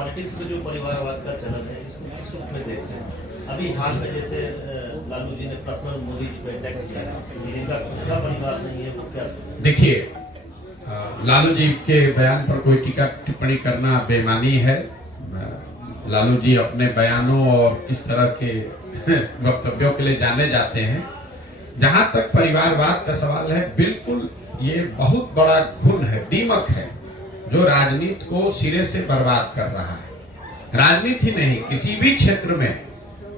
Politics में जो परिवारवाद का चलन है इसको किस रूप में देखते हैं? अभी हाल में जैसे लालू जी ने पर्सनल मोदी पे अटैक किया, इनका खुद का परिवार नहीं है, वो क्या? देखिए, लालू जी के बयान पर कोई टीका टिप्पणी करना बेईमानी है। लालू जी अपने बयानों और इस तरह के वक्तव्यों के लिए जाने जाते हैं। जहां तक परिवारवाद का सवाल है, बिल्कुल ये बहुत बड़ा घुन है, दीमक है, जो राजनीति को सिरे से बर्बाद कर रहा है। राजनीति ही नहीं, किसी भी क्षेत्र में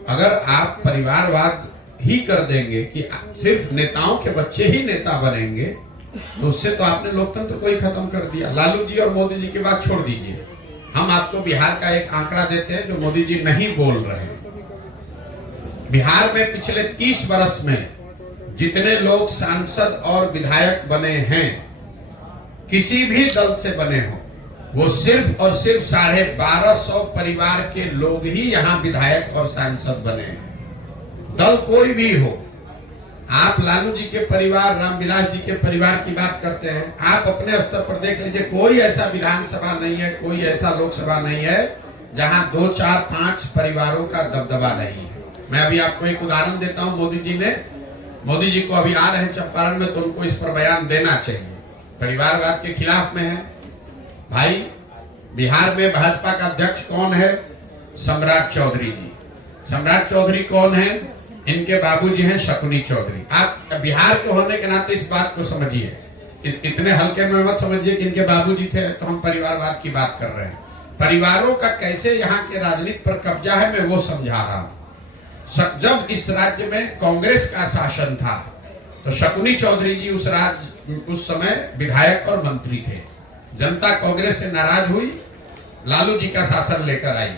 अगर आप परिवारवाद ही कर देंगे कि सिर्फ नेताओं के बच्चे ही नेता बनेंगे, तो उससे तो आपने लोकतंत्र को ही खत्म कर दिया। लालू जी और मोदी जी की बात छोड़ दीजिए, हम आपको बिहार का एक आंकड़ा देते हैं जो मोदी जी नहीं बोल रहे हैं। बिहार में पिछले 30 वर्ष में जितने लोग सांसद और विधायक बने हैं, किसी भी दल से बने हो, वो सिर्फ और सिर्फ 1250 परिवार के लोग ही यहाँ विधायक और सांसद बने हैं। दल कोई भी हो, आप लालू जी के परिवार, रामविलास जी के परिवार की बात करते हैं, आप अपने स्तर पर देख लीजिए, कोई ऐसा विधानसभा नहीं है, कोई ऐसा लोकसभा नहीं है जहां 2, 4, 5 परिवारों का दबदबा नहीं है। मैं अभी आपको एक उदाहरण देता हूं। मोदी जी को अभी आ रहे हैं चंपारण में, तो उनको इस पर बयान देना चाहिए। परिवारवाद के खिलाफ में है भाई। बिहार में भाजपा का अध्यक्ष कौन है? सम्राट चौधरी जी। सम्राट चौधरी कौन है? इनके बाबूजी हैं शकुनी चौधरी। आप बिहार के होने के नाते इस बात को समझिए, इतने हल्के में मत समझिए कि इनके बाबूजी थे तो हम परिवारवाद की बात कर रहे हैं। परिवारों का कैसे यहाँ के राजनीति पर कब्जा है, मैं वो समझा रहा हूँ। जब इस राज्य में कांग्रेस का शासन था तो शकुनी चौधरी जी उस समय विधायक और मंत्री थे। जनता कांग्रेस से नाराज हुई, लालू जी का शासन लेकर आई,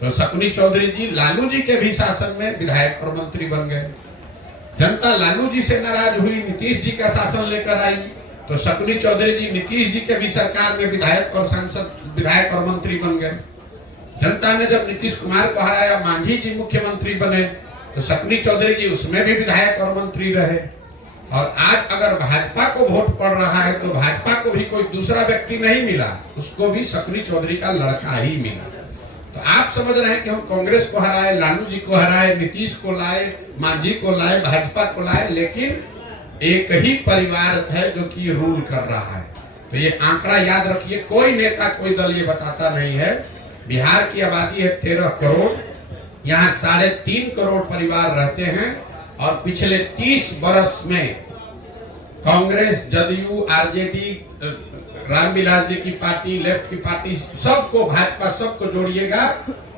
तो शकुनी चौधरी जी लालू जी के भी शासन में विधायक और मंत्री बन गए। जनता लालू जी से नाराज हुई, नीतीश जी का शासन लेकर आई, तो शकुनी चौधरी जी नीतीश जी के भी सरकार में विधायक और सांसद, विधायक और मंत्री बन गए। जनता ने जब नीतीश कुमार को हराया, मांझी जी मुख्यमंत्री बने, तो शकुनी चौधरी जी उसमें भी विधायक और मंत्री रहे। और आज अगर भाजपा को वोट पड़ रहा है तो भाजपा को भी कोई दूसरा व्यक्ति नहीं मिला, उसको भी शकुनी चौधरी का लड़का ही मिला। तो आप समझ रहे हैं कि हम कांग्रेस को हराए, लालू जी को हराए, नीतीश को लाए, मांझी को लाए, भाजपा को लाए, लेकिन एक ही परिवार है जो कि रूल कर रहा है। तो ये आंकड़ा याद रखिए, कोई नेता, कोई दल ये बताता नहीं है। बिहार की आबादी है 13 करोड़, यहाँ 3.5 करोड़ परिवार रहते हैं, और पिछले 30 वर्ष में कांग्रेस, जदयू, आरजेडी, रामविलास जी की पार्टी, लेफ्ट की पार्टी, सबको, भाजपा, सबको जोड़िएगा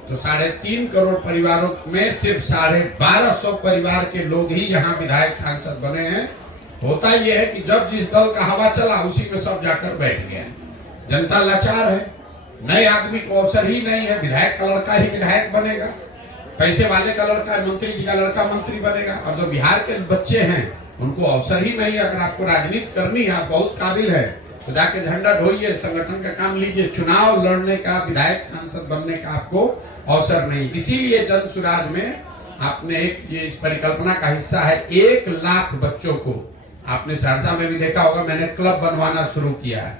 तो 3.5 करोड़ परिवारों में सिर्फ 1250 परिवार के लोग ही यहाँ विधायक सांसद बने हैं। होता यह है कि जब जिस दल का हवा चला उसी में सब जाकर बैठ गए। जनता लाचार है, नए आदमी को अवसर ही नहीं है। विधायक का लड़का ही विधायक बनेगा, पैसे वाले का लड़का, मंत्री जी का लड़का मंत्री बनेगा, और जो बिहार के बच्चे हैं उनको अवसर ही नहीं है। अगर आपको राजनीति करनी है, आप बहुत काबिल है, तो जाके झंडा ढोइए, संगठन का काम लीजिए। चुनाव लड़ने का, विधायक सांसद बनने का आपको अवसर नहीं। इसीलिए जन सुराज में आपने ये इस परिकल्पना का हिस्सा है, 1 लाख बच्चों को, आपने सहरसा में भी देखा होगा, मैंने क्लब बनवाना शुरू किया है।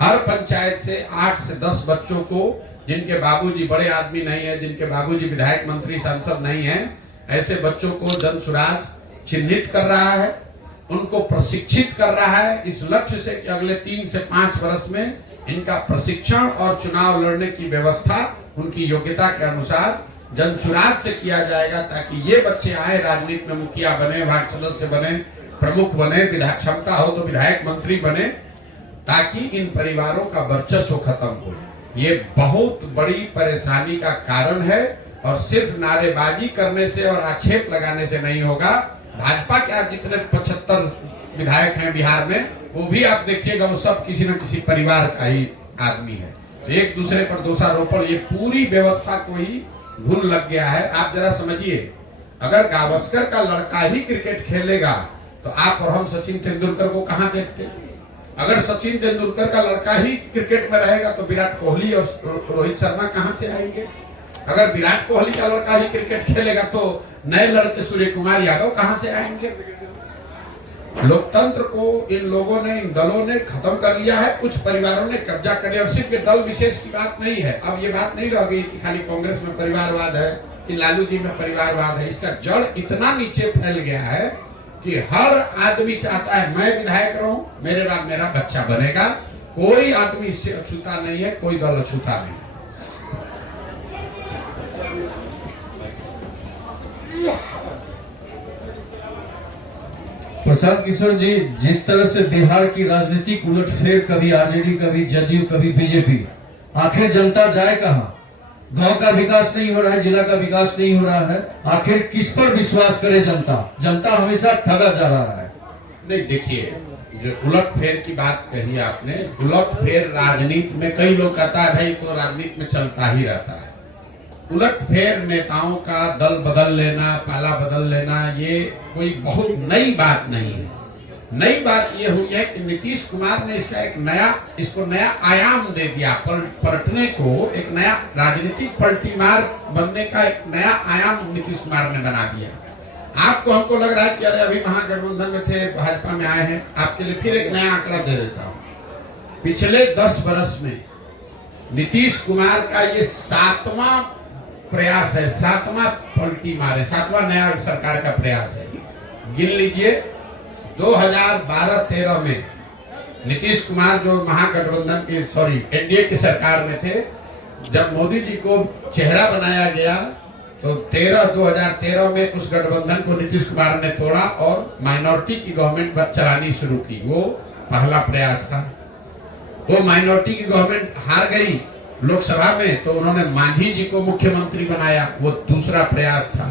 हर पंचायत से 8 से 10 बच्चों को, जिनके बाबूजी बड़े आदमी नहीं है, जिनके बाबूजी विधायक, मंत्री, सांसद नहीं है, ऐसे बच्चों को जन सुराज चिन्हित कर रहा है, उनको प्रशिक्षित कर रहा है, इस लक्ष्य से कि अगले 3 से 5 वर्ष में इनका प्रशिक्षण और चुनाव लड़ने की व्यवस्था उनकी योग्यता के अनुसार जन सुराज से किया जाएगा, ताकि ये बच्चे आए, राजनीति में मुखिया बने, वार्ड सदस्य बने, प्रमुख बने, विधायक क्षमता हो तो विधायक, मंत्री बने, ताकि इन परिवारों का वर्चस्व खत्म हो। ये बहुत बड़ी परेशानी का कारण है, और सिर्फ नारेबाजी करने से और आक्षेप लगाने से नहीं होगा। भाजपा के आज जितने 75 विधायक हैं बिहार में, वो भी आप देखिएगा, वो सब किसी न किसी परिवार का ही आदमी है। तो एक दूसरे पर दोषारोपण, ये पूरी व्यवस्था को ही घुन लग गया है। आप जरा समझिए, अगर गावस्कर का लड़का ही क्रिकेट खेलेगा तो आप और हम सचिन तेंदुलकर को कहाँ देखते? अगर सचिन तेंदुलकर का लड़का ही क्रिकेट में रहेगा तो विराट कोहली और रोहित शर्मा कहां से आएंगे? अगर विराट कोहली का लड़का ही क्रिकेट खेलेगा तो नए लड़के सूर्य कुमार यादव कहां से आएंगे? लोकतंत्र को इन लोगों ने, इन दलों ने खत्म कर लिया है। कुछ परिवारों ने कब्जा कर लिया। और सिर्फ ये दल विशेष की बात नहीं है। अब ये बात नहीं रह गई कि खाली कांग्रेस में परिवारवाद है कि लालू जी में परिवारवाद है। इसका जड़ इतना नीचे फैल गया है कि हर आदमी चाहता है मैं विधायक रहूं, मेरे बाद मेरा बच्चा बनेगा। कोई आदमी इससे अछूता नहीं है, कोई दल अछूता नहीं है। प्रशांत किशोर जी, जिस तरह से बिहार की राजनीतिक उलटफेर, कभी आरजेडी, कभी जदयू, कभी बीजेपी, आखिर जनता जाए कहां? गांव का विकास नहीं हो रहा है, जिला का विकास नहीं हो रहा है, आखिर किस पर विश्वास करे जनता? जनता हमेशा ठगा जा रहा है। नहीं, देखिए, जो उलटफेर की बात कही आपने, उलटफेर राजनीति में कई लोग कहता है भाई तो राजनीति में चलता ही रहता है। उलटफेर नेताओं का दल बदल लेना, पाला बदल लेना, ये कोई बहुत नई बात नहीं है। नई बात ये हुई है कि नीतीश कुमार ने इसको नया आयाम दे दिया। पलटने को एक नया राजनीतिक पलटीमार बनने का एक नया आयाम नीतीश कुमार ने बना दिया। आपको हमको लग रहा है कि अरे अभी महागठबंधन में थे, भाजपा में आए हैं। आपके लिए फिर एक नया आंकड़ा दे देता हूं। पिछले 10 वर्ष में नीतीश कुमार का ये 7वां प्रयास है, 7वां पलटी मारे, 7वां नया सरकार का प्रयास है। गिन लीजिए, 2012-13 में नीतीश कुमार जो महागठबंधन की एनडीए की सरकार में थे, जब मोदी जी को चेहरा बनाया गया तो 2013 में उस गठबंधन को नीतीश कुमार ने तोड़ा और माइनॉरिटी की गवर्नमेंट चलानी शुरू की। वो पहला प्रयास था। वो माइनॉरिटी की गवर्नमेंट हार गई लोकसभा में, तो उन्होंने मांझी जी को मुख्यमंत्री बनाया। वो दूसरा प्रयास था।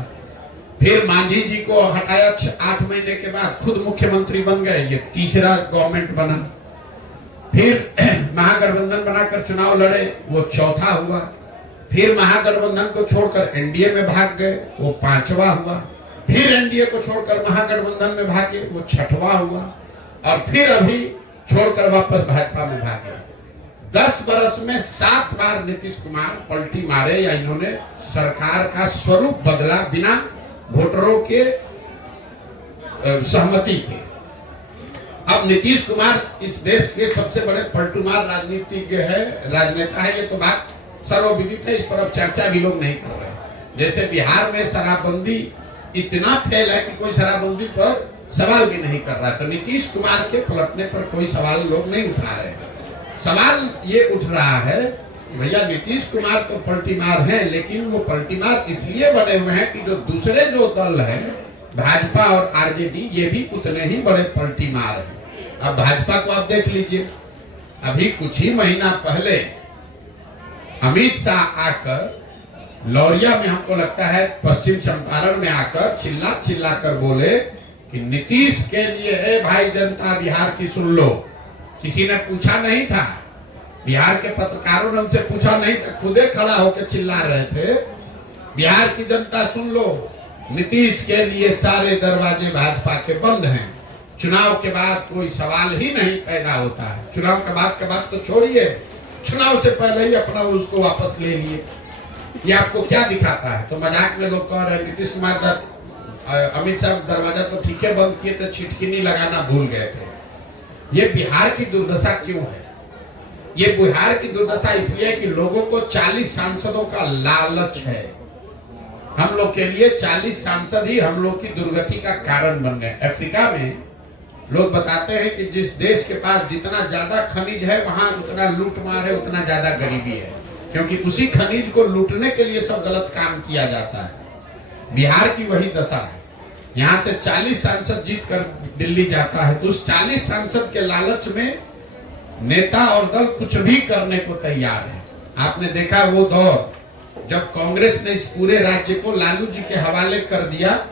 फिर मांझी जी को हटाया, 8 महीने के बाद खुद मुख्यमंत्री बन गए। ये तीसरा गवर्नमेंट बना। फिर महागठबंधन बनाकर चुनाव लड़े, वो चौथा हुआ। फिर महागठबंधन को छोड़कर एनडीए में भाग गए, वो 5वां हुआ। फिर एनडीए को छोड़कर महागठबंधन में भागे, वो 6वां हुआ। और फिर अभी छोड़कर वापस भाजपा में भागे। 10 वर्ष में 7 बार नीतीश कुमार पलटी मारे, या इन्होंने सरकार का स्वरूप बदला बिना वोटरों के सहमति के। अब नीतीश कुमार इस देश के सबसे बड़े पलटूमार राजनीतिज्ञ है, राजनेता है। ये तो बात सर्वविदित है, इस पर अब चर्चा भी लोग नहीं कर रहे। जैसे बिहार में शराबबंदी इतना फेल है कि कोई शराबबंदी पर सवाल भी नहीं कर रहा, तो नीतीश कुमार के पलटने पर कोई सवाल लोग नहीं उठा रहे। सवाल ये उठ रहा है कि भैया नीतीश कुमार तो पलटीमार हैं, लेकिन वो पलटीमार इसलिए बने हुए हैं कि जो दूसरे जो दल है, भाजपा और आरजेडी, ये भी उतने ही बड़े पलटीमार हैं। अब भाजपा को आप देख लीजिए, अभी कुछ ही महीना पहले अमित शाह आकर लौरिया में, हमको लगता है पश्चिम चंपारण में आकर चिल्ला कर बोले कि नीतीश के लिए है भाई जनता बिहार की सुन लो। किसी ने पूछा नहीं था, बिहार के पत्रकारों ने उनसे पूछा नहीं था, खुदे खड़ा होकर चिल्ला रहे थे, बिहार की जनता सुन लो, नीतीश के लिए सारे दरवाजे भाजपा के बंद हैं। चुनाव के बाद कोई सवाल ही नहीं पैदा होता है। चुनाव के बाद तो छोड़िए, चुनाव से पहले ही अपना उसको वापस ले लिए। ये आपको क्या दिखाता है? तो मजाक में लोग कह रहे हैं नीतीश कुमार अमित शाह दरवाजा तो ठीक है बंद किए थे, छिटकिनी लगाना भूल गए थे। ये बिहार की दुर्दशा क्यों है? ये बिहार की दुर्दशा इसलिए कि लोगों को 40 सांसदों का लालच है। हम लोग के लिए 40 सांसद ही हम लोग की दुर्गति का कारण बन गए। अफ्रीका में लोग बताते हैं कि जिस देश के पास जितना ज्यादा खनिज है, वहां उतना लूटमार है, उतना ज्यादा गरीबी है, क्योंकि उसी खनिज को लूटने के लिए सब गलत काम किया जाता है। बिहार की वही दशा है। यहाँ से 40 सांसद जीत कर दिल्ली जाता है, तो उस 40 सांसद के लालच में नेता और दल कुछ भी करने को तैयार है। आपने देखा वो दौर जब कांग्रेस ने इस पूरे राज्य को लालू जी के हवाले कर दिया।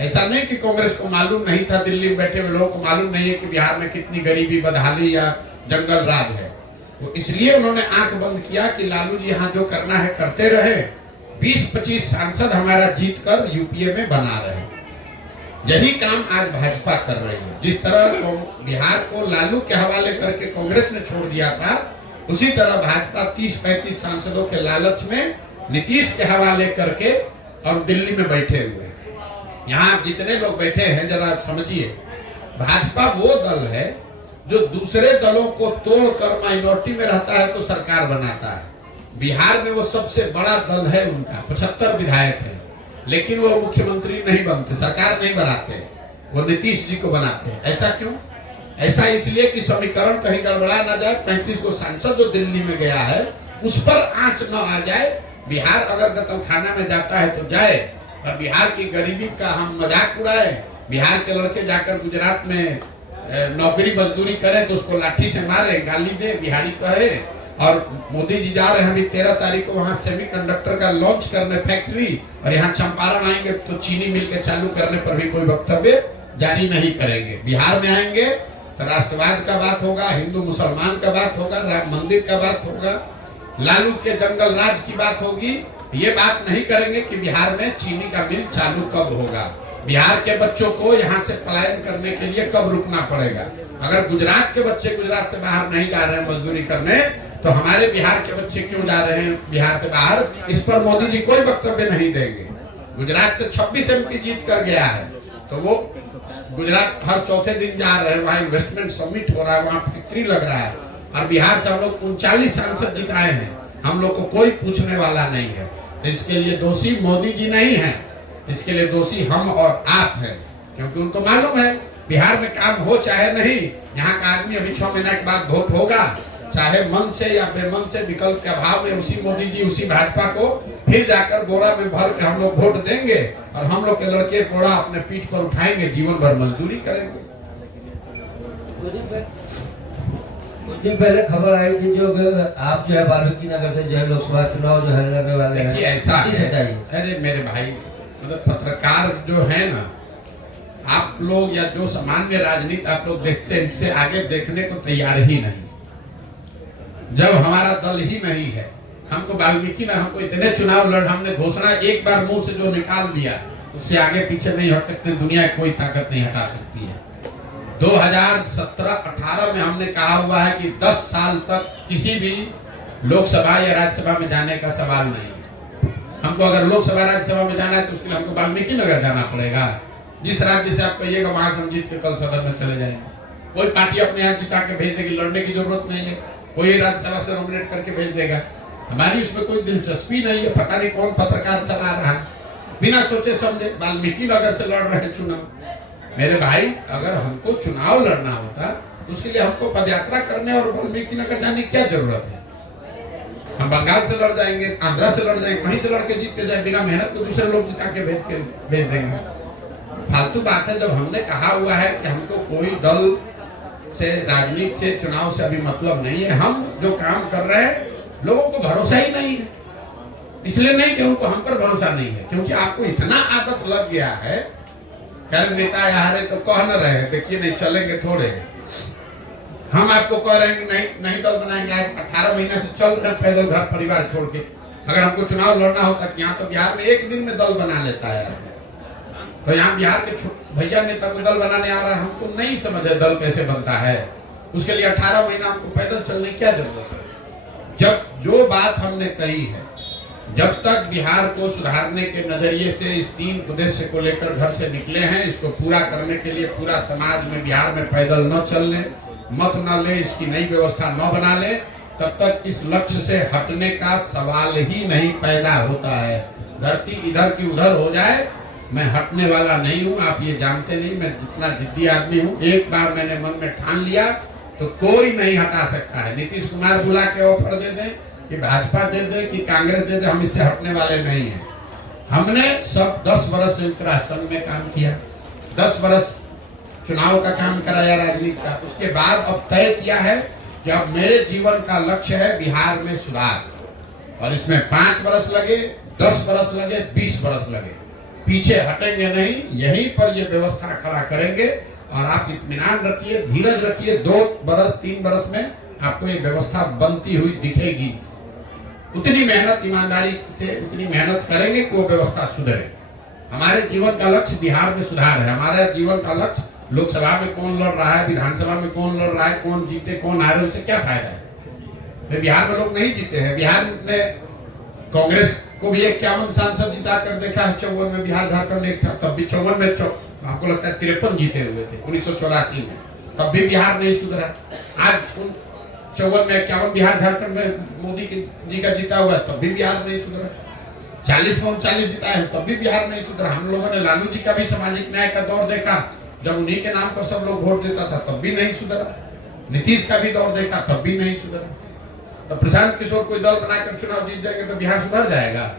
ऐसा नहीं कि कांग्रेस को मालूम नहीं था, दिल्ली में बैठे हुए लोगों को मालूम नहीं है कि बिहार में कितनी गरीबी, बदहाली या जंगल राज है। तो इसलिए उन्होंने आंख बंद किया कि लालू जी यहाँ जो करना है करते रहे, 20-25 सांसद हमारा जीत कर यूपीए में बना रहे। यही काम आज भाजपा कर रही है। जिस तरह बिहार को लालू के हवाले करके कांग्रेस ने छोड़ दिया था, उसी तरह भाजपा 30-35 सांसदों के लालच में नीतीश के हवाले करके और दिल्ली में बैठे हुए। यहाँ जितने लोग बैठे हैं जरा समझिए, भाजपा वो दल है जो दूसरे दलों को तोड़कर माइनॉरिटी में रहता है तो सरकार बनाता है। बिहार में वो सबसे बड़ा दल है, उनका 75 विधायक है, लेकिन वो मुख्यमंत्री नहीं बनते, सरकार नहीं बनाते, वो नीतीश जी को बनाते हैं। ऐसा क्यों? ऐसा इसलिए कि समीकरण कहीं गड़बड़ा ना जाए। 35 को सांसद जो दिल्ली में गया है उस पर आंच न आ जाए। बिहार अगर कत्लखाना में जाता है तो जाए, और बिहार की गरीबी का हम मजाक उड़ाए। बिहार के लड़के जाकर गुजरात में नौकरी मजदूरी करें तो उसको लाठी से मारे, गाली दे, बिहारी कहे। और मोदी जी जा रहे हैं अभी 13 तारीख को वहां सेमीकंडक्टर का लॉन्च करने फैक्ट्री, और यहाँ चंपारण आएंगे तो चीनी मिल के चालू करने पर भी कोई वक्तव्य जारी नहीं करेंगे। बिहार में आएंगे तो राष्ट्रवाद का बात होगा, हिंदू मुसलमान का बात होगा, राम मंदिर का बात होगा, लालू के जंगल राज की बात होगी। ये बात नहीं करेंगे कि बिहार में चीनी का मिल चालू कब होगा, बिहार के बच्चों को यहाँ से पलायन करने के लिए कब रुकना पड़ेगा। अगर गुजरात के बच्चे गुजरात से बाहर नहीं जा रहे हैं मजदूरी करने, तो हमारे बिहार के बच्चे क्यों जा रहे हैं बिहार से बाहर, इस पर मोदी जी कोई वक्तव्य नहीं देंगे। गुजरात से 26 MP जीत कर गया है, तो वो गुजरात हर चौथे दिन जा रहे हैं, वहाँ इन्वेस्टमेंट समिट हो रहा है, वहाँ फैक्ट्री लग रहा है। और बिहार से हम लोग 39 सांसद जिताए हैं, हम लोग को कोई पूछने वाला नहीं है। इसके लिए दोषी मोदी जी नहीं है, इसके लिए दोषी हम और आप हैं, क्योंकि उनको मालूम है बिहार में काम हो चाहे नहीं, यहाँ का आदमी अभी 6 महीने के बाद वोट होगा, चाहे मन से या बेमन से, विकल्प के अभाव में उसी मोदी जी उसी भाजपा को फिर जाकर बोरा में भर के हम लोग वोट देंगे, और हम लोग के लड़के बोरा अपने पीठ पर उठाएंगे, जीवन भर मजदूरी करेंगे। कुछ दिन पहले खबर आई थी जो आप जो है वाल्मीकि नगर से जो है लोकसभा चुनाव जो है लड़ने वाले हैं, ऐसा है। अरे मेरे भाई, मतलब पत्रकार जो है ना, आप लोग या जो सामान्य राजनीति आप लोग देखते हैं, इससे आगे देखने को तैयार ही नहीं। जब हमारा दल ही नहीं है, हमको वाल्मीकि में हमको इतने चुनाव लड़, हमने घोषणा एक बार मुंह से जो निकाल दिया उससे आगे पीछे नहीं हट सकते, दुनिया कोई ताकत नहीं हटा सकती है। 2017-18 में हमने कहा हुआ है कि 10 साल तक किसी भी लोकसभा या राज्यसभा में जाने का सवाल नहीं है। हमको अगर लोकसभा राज्यसभा में जाना है तो उसके लिए हमको वाल्मीकि नगर जाना पड़ेगा। जिस राज्य से आप कहिएगा वहां से हम जीत के कल सदन में चले जाएंगे। कोई पार्टी अपने यहाँ जिता के भेज देगी, लड़ने की जरूरत नहीं है, कोई राज्यसभा से नॉमिनेट करके भेज देगा। हमारी उसमें कोई दिलचस्पी नहीं है। पता नहीं कौन पत्रकार चला रहा है, बिना सोचे समझे वाल्मीकि नगर से लड़ रहे चुनाव। मेरे भाई, अगर हमको चुनाव लड़ना होता तो उसके लिए हमको पदयात्रा करने और वाल्मीकि नगर जाने की क्या जरूरत है? हम बंगाल से लड़ जाएंगे, आंध्रा से लड़ जाएंगे, वहीं से लड़ के जीत के जाए, बिना मेहनत को दूसरे लोग जिता के भेज देंगे। फालतू बात है। जब हमने कहा हुआ है कि हमको कोई दल से, राजनीति से, चुनाव से अभी मतलब नहीं है, हम जो काम कर रहे हैं लोगों को भरोसा ही नहीं है। इसलिए नहीं कि उनको हम पर भरोसा नहीं है, क्योंकि आपको इतना आदत लग गया है। कर नेता यहाँ रहे तो कह न रहे, देखिए नहीं चलेंगे थोड़े। हम आपको कह रहे हैं कि नहीं दल बनाएंगे। 18 महीने से चल रहे पैदल घर परिवार छोड़ के। अगर हमको चुनाव लड़ना होता, यहाँ तो बिहार में एक दिन में दल बना लेता है। तो यहाँ बिहार के भैया नेता को दल बनाने आ रहा है, हमको नहीं समझ है दल कैसे बनता है। उसके लिए 18 महीना हमको पैदल चलने की क्या जरूरत है? जब जो बात हमने कही है, जब तक बिहार को सुधारने के नजरिए से इस 3 उद्देश्य को लेकर घर से निकले हैं, इसको पूरा करने के लिए पूरा समाज में बिहार में पैदल न चलने, मत न ले, इसकी नई व्यवस्था न बना ले, तब तक इस लक्ष्य से हटने का सवाल ही नहीं पैदा होता है। धरती इधर की उधर हो जाए, मैं हटने वाला नहीं हूँ। आप ये जानते नहीं मैं जितना जिद्दी आदमी हूँ। एक बार मैंने मन में ठान लिया तो कोई नहीं हटा सकता है। नीतीश कुमार बुला के ऑफर दे दे कि भाजपा दे दे कि कांग्रेस दे दे, हम इससे हटने वाले नहीं हैं। हमने सब 10 वर्ष संयुक्त राष्ट्र संघ में काम किया, 10 वर्ष चुनाव का काम कराया राजनीति का। उसके बाद अब तय किया है कि अब मेरे जीवन का लक्ष्य है बिहार में सुधार, और इसमें 5 वर्ष लगे, 10 वर्ष लगे, 20 वर्ष लगे, पीछे हटेंगे नहीं। यहीं पर ये व्यवस्था खड़ा करेंगे। और आप इत्मीनान रखिए, धीरज रखिए, 2 वर्ष 3 वर्ष में आपको ये व्यवस्था बनती हुई दिखेगी। उतनी मेहनत ईमानदारी से उतनी मेहनत करेंगे कि वो व्यवस्था सुधरे। हमारे जीवन का लक्ष्य बिहार में सुधार है। हमारा जीवन का लक्ष्य लोकसभा में कौन लड़ रहा है, विधानसभा में कौन लड़ रहा है, कौन जीते कौन हारे, उससे क्या फायदा है? बिहार में लोग नहीं जीते हैं। बिहार ने कांग्रेस को भी 51 सांसद जिता कर देखा है। 54 में बिहार झारखंड एक था, तब भी 54 में हमको लगता है 53 जीते हुए थे 1984 में, तब भी बिहार नहीं सुधरा। आज 54 में 51 बिहार झारखंड में मोदी जी का जीता हुआ है, तब भी बिहार नहीं सुधरा। 40 में 39 जीता है, तब भी बिहार नहीं सुधरा। हम लोगों ने लालू जी का भी सामाजिक न्याय का दौर देखा, जब उन्हीं के नाम पर सब लोग वोट देता था, तब भी नहीं सुधरा। नीतीश का भी दौर देखा, तब भी नहीं सुधरा। तो प्रशांत किशोर कोई दल बनाकर चुनाव जीत जाएंगे तो बिहार सुधर जाएगा?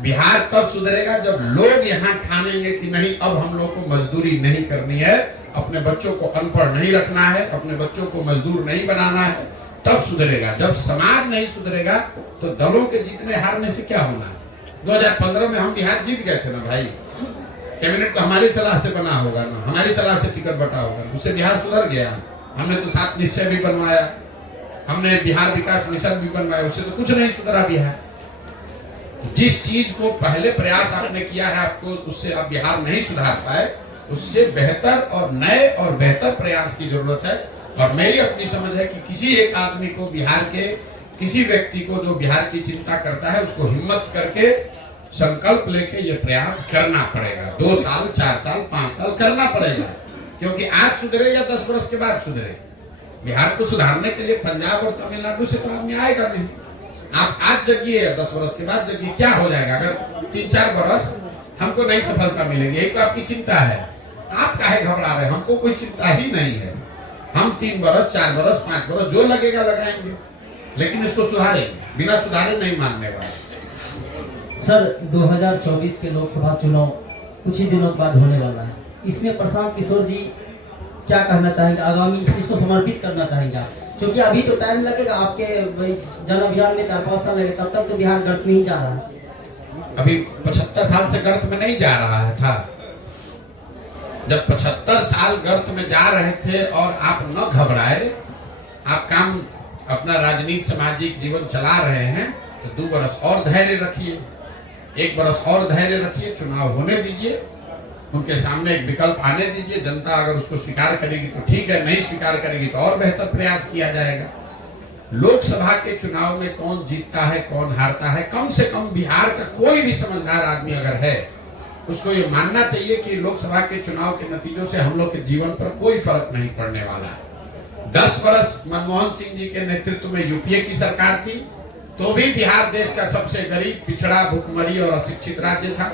बिहार तब सुधरेगा जब लोग यहाँ ठानेंगे कि नहीं, अब हम लोग को मजदूरी नहीं करनी है, अपने बच्चों को अनपढ़ नहीं रखना है, अपने बच्चों को मजदूर नहीं बनाना है, तब सुधरेगा। जब समाज नहीं सुधरेगा तो दलों के जीतने हारने से क्या होना है? 2015 में हम बिहार जीत गए थे ना भाई, कैबिनेट तो हमारी सलाह से बना होगा ना, हमारी सलाह से टिकट बटा होगा, उससे बिहार सुधर गया। हमने तो 7 निश्चय भी बनवाया, हमने बिहार विकास मिशन भी बनवाया, उससे तो कुछ नहीं सुधरा बिहार। जिस चीज को पहले प्रयास आपने किया है, आपको उससे आप बिहार नहीं सुधार पाए, उससे बेहतर और नए और बेहतर प्रयास की जरूरत है। और मेरी अपनी समझ है कि किसी एक आदमी को, बिहार के किसी व्यक्ति को जो बिहार की चिंता करता है, उसको हिम्मत करके संकल्प लेके ये प्रयास करना पड़ेगा। 2 साल 4 साल 5 साल करना पड़ेगा, क्योंकि आज सुधरे या 10 वर्ष के बाद सुधरे, बिहार को सुधारने के लिए पंजाब और तमिलनाडु से तो आदमी आएगा नहीं। आप आज जगिए या 10 वर्ष के बाद जगिए, क्या हो जाएगा? अगर 3-4 वर्ष हमको नई सफलता मिलेगी, एक तो आपकी चिंता है, आप काहे घबरा रहे हैं? हमको कोई चिंता ही नहीं है। हम 3 वर्ष 4 वर्ष 5 वर्ष जो लगेगा लगाएंगे, लेकिन इसको सुधारेंगे, बिना सुधारे नहीं मानने वाले। सर 2024 के लोकसभा चुनाव कुछ ही दिनों बाद होने वाला है, इसमें प्रशांत किशोर जी क्या कहना चाहेंगे? आगामी इसको समर्पित करना चाहेंगे आप? क्योंकि अभी तो टाइम लगेगा, आपके जन अभियान में 4-5 साल लगे, तब तक तो बिहार गर्त में ही जा रहा है। अभी 75 साल से गर्त में नहीं जा रहा है था। जब 75 साल गर्त में जा रहे थे और आप न घबराए, आप काम अपना राजनीति सामाजिक जीवन चला रहे हैं, तो 2 वर्ष और धैर्य रखिए, 1 वर्ष और धैर्य रखिए, चुनाव होने दीजिए, उनके सामने एक विकल्प आने दीजिए। जनता अगर उसको स्वीकार करेगी तो ठीक है, नहीं स्वीकार करेगी तो और बेहतर प्रयास किया जाएगा। लोकसभा के चुनाव में कौन जीतता है कौन हारता है, कम से कम बिहार का कोई भी समझदार आदमी अगर है, उसको ये मानना चाहिए कि लोकसभा के चुनाव के नतीजों से हम लोग के जीवन पर कोई फर्क नहीं पड़ने वाला है। 10 वर्ष मनमोहन सिंह जी के नेतृत्व में यूपीए की सरकार थी, तो भी बिहार देश का सबसे गरीब, पिछड़ा, भुखमरी और अशिक्षित राज्य था।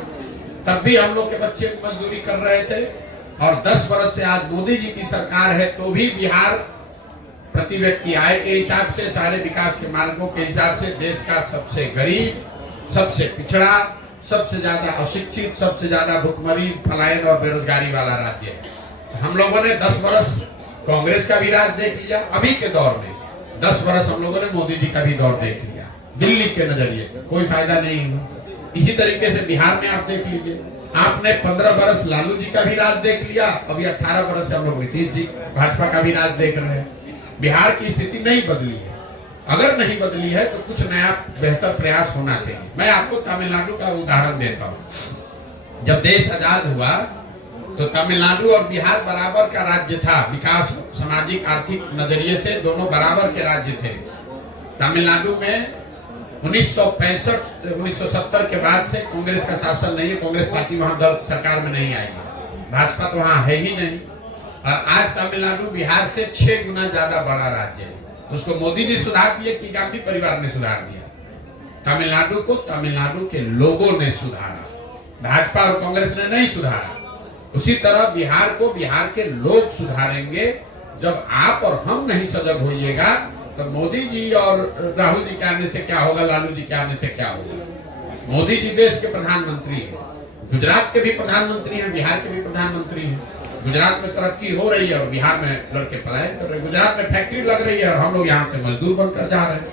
तब भी हम लोग के बच्चे मजदूरी कर रहे थे। और 10 वर्ष से आज मोदी जी की सरकार है, तो भी बिहार प्रति व्यक्ति आय के हिसाब से, सारे विकास के मार्गों के हिसाब से देश का सबसे गरीब, सबसे पिछड़ा, सबसे ज्यादा अशिक्षित, सबसे ज्यादा भुखमरी, पलायन और बेरोजगारी वाला राज्य है। हम लोगों ने 10 वर्ष कांग्रेस का भी राज देख लिया, अभी के दौर में 10 वर्ष हम लोगों ने मोदी जी का भी दौर देख लिया। दिल्ली के नजरिए से कोई फायदा नहीं हुआ। इसी तरीके से बिहार में आप देख लीजिए, आपने 15 वर्ष लालू जी का भी राज देख लिया, अभी 18 वर्ष से हम लोग नीतीश जी भाजपा का भी राज देख रहे हैं। बिहार की स्थिति नहीं बदली है। अगर नहीं बदली है तो कुछ नया बेहतर प्रयास होना चाहिए। मैं आपको तमिलनाडु का उदाहरण देता हूँ। जब देश आजाद हुआ तो तमिलनाडु और बिहार बराबर का राज्य था, विकास, सामाजिक, आर्थिक नजरिए से दोनों बराबर के राज्य थे। तमिलनाडु में 1970 के बाद से कांग्रेस का शासन नहीं है, कांग्रेस पार्टी वहां सरकार में नहीं आएगी, भाजपा तो वहां है ही नहीं। और आज तमिलनाडु बिहार से 6 गुना ज्यादा बड़ा राज्य है। तो उसको मोदी जी सुधार दिए कि गांधी परिवार ने सुधार दिया? तमिलनाडु को तमिलनाडु के लोगों ने सुधारा, भाजपा और कांग्रेस ने नहीं सुधारा। उसी तरह बिहार को बिहार के लोग सुधारेंगे। जब आप और हम नहीं सजग होइएगा तो मोदी जी और राहुल जी के आने से क्या होगा, लालू जी के आने से क्या होगा? मोदी जी देश के प्रधानमंत्री हैं, गुजरात के भी प्रधानमंत्री हैं, बिहार के भी प्रधानमंत्री हैं। गुजरात में तरक्की हो रही है और बिहार में लड़के पलायन कर रहे हैं। गुजरात में फैक्ट्री लग रही है और हम लोग यहाँ से मजदूर बनकर जा रहे हैं।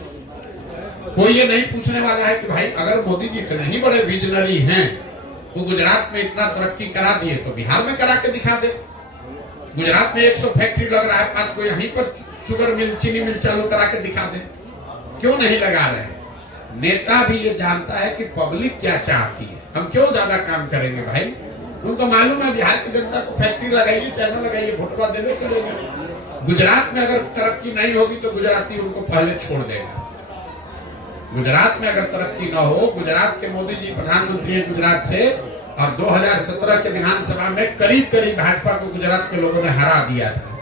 कोई ये नहीं पूछने वाला है कि भाई अगर मोदी जी इतने ही बड़े विजनरी हैं, वो गुजरात में इतना तरक्की करा दिए तो बिहार में करा के दिखा दे। गुजरात में 100 फैक्ट्री लग रहा है, 5 को यहीं पर शुगर मिल, चीनी मिल चालू करा के दिखा दे। क्यों नहीं लगा रहे? नेता भी ये जानता है कि पब्लिक क्या चाहती है, हम क्यों ज्यादा काम करेंगे भाई। उनको मालूम है बिहार की जनता को फैक्ट्री लगाइए, चाइना लगाइए, भोटवा देने करेंगे। गुजरात में अगर तरक्की नहीं होगी तो गुजराती उनको पहले छोड़ देगा। गुजरात में अगर तरक्की न हो, गुजरात के मोदी जी प्रधानमंत्री हैं गुजरात से, और 2017 के विधानसभा में करीब करीब भाजपा को गुजरात के लोगों ने हरा दिया था।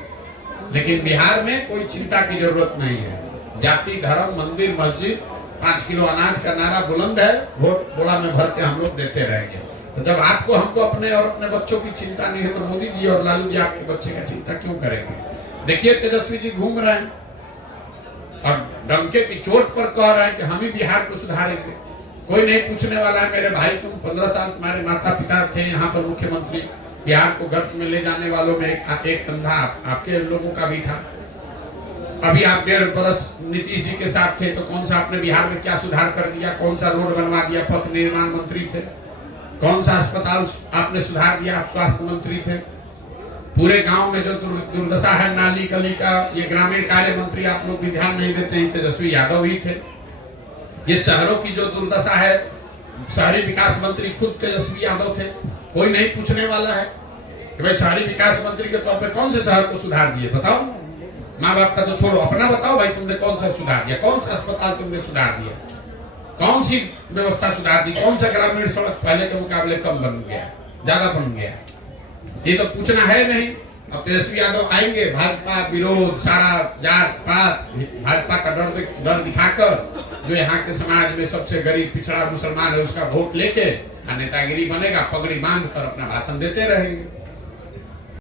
लेकिन बिहार में कोई चिंता की जरूरत नहीं है। जाति, धर्म, मंदिर, मस्जिद, 5 किलो अनाज का नारा बुलंद है, वोट बोड़ा में भर के हम लोग देते रहेंगे। तो जब आपको हमको अपने और अपने बच्चों की चिंता नहीं है तो मोदी जी और लालू जी आपके बच्चे का चिंता क्यों करेंगे? देखिए तेजस्वी जी घूम रहे हैं और डंके की चोट पर कह रहे हैं कि हम ही बिहार को सुधारेंगे। कोई नहीं पूछने वाला है मेरे भाई, तुम 15 साल तुम्हारे माता पिता थे यहाँ पर मुख्यमंत्री, बिहार को गर्त में ले जाने वालों में एक कंधा आपके लोगों का भी था। अभी आप 1.5 बरस नीतीश जी के साथ थे तो कौन सा आपने बिहार में क्या सुधार कर दिया? कौन सा रोड बनवा दिया? पथ निर्माण मंत्री थे। कौन सा अस्पताल आपने सुधार दिया? आप स्वास्थ्य मंत्री थे। पूरे गांव में जो दुर्दशा है नाली गली का, ये ग्रामीण कार्य मंत्री आप लोग भी ध्यान नहीं देते हैं, तेजस्वी यादव ही थे। ये शहरों की जो दुर्दशा है, शहरी विकास मंत्री खुद तेजस्वी यादव थे। कोई नहीं पूछने वाला है कि भाई शहरी विकास मंत्री के तौर पे कौन से शहर को सुधार दिए? बताओ, माँ बाप का तो छोड़ो, अपना बताओ भाई, तुमने कौन सा सुधार दिया? कौन सा अस्पताल तुमने सुधार दिया? कौन सी व्यवस्था सुधार दी? कौन सा ग्रामीण सड़क पहले के मुकाबले कम बन गया, ज्यादा बन गया? ये तो पूछना है नहीं। अब तेजस्वी यादव आएंगे, भाजपा विरोध, सारा जात पात, भाजपा का डर दिखाकर जो यहाँ के समाज में सबसे गरीब पिछड़ा मुसलमान है उसका वोट लेके नेतागिरी बनेगा, पगड़ी बांध कर अपना भाषण देते रहेंगे।